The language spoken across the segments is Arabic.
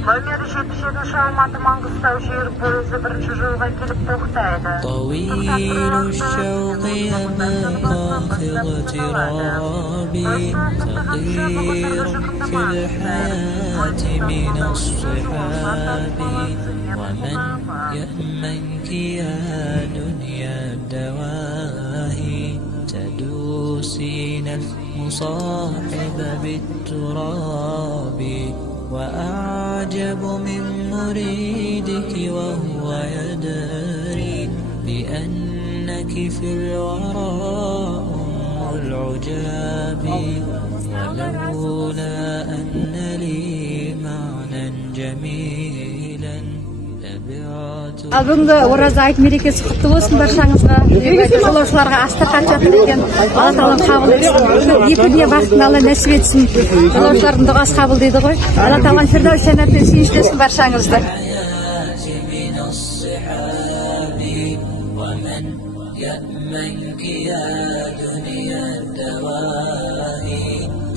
Номері 77 алматы Маңғыстау жер пойызы бірінші жолға келіп тоқтайды. طويل الشوق أمام اغترابي ثقيل في الحياة من الصحاب ومن يأمنك يا دنيا الدواهي تدوسين المصاحب بالتراب وأعجب من مريدك وهو يدري بأنك في الورى أم العجاب ولولا أن لي معنى جميلا لبعت Al бүгінгі ораза айт мерекесі құтты болсын баршаңызға. Жолаушыларға астырқат жатыр екен. Алла тағала қабыл етсін. Екі дүние бақытын Алла нәсіп етсін. Жолаушылардың дұғасы қабыл дейді ғой. Алла тағала фирдаус жәннатпен сүйіншілесін баршаңызды. يأمنك يا دنيا الدواهي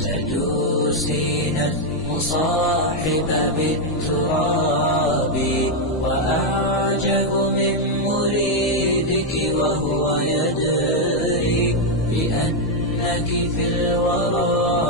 تدوسين المصاحب بالتراب وأعجب من مريدك وهو يدري بأنك في الورى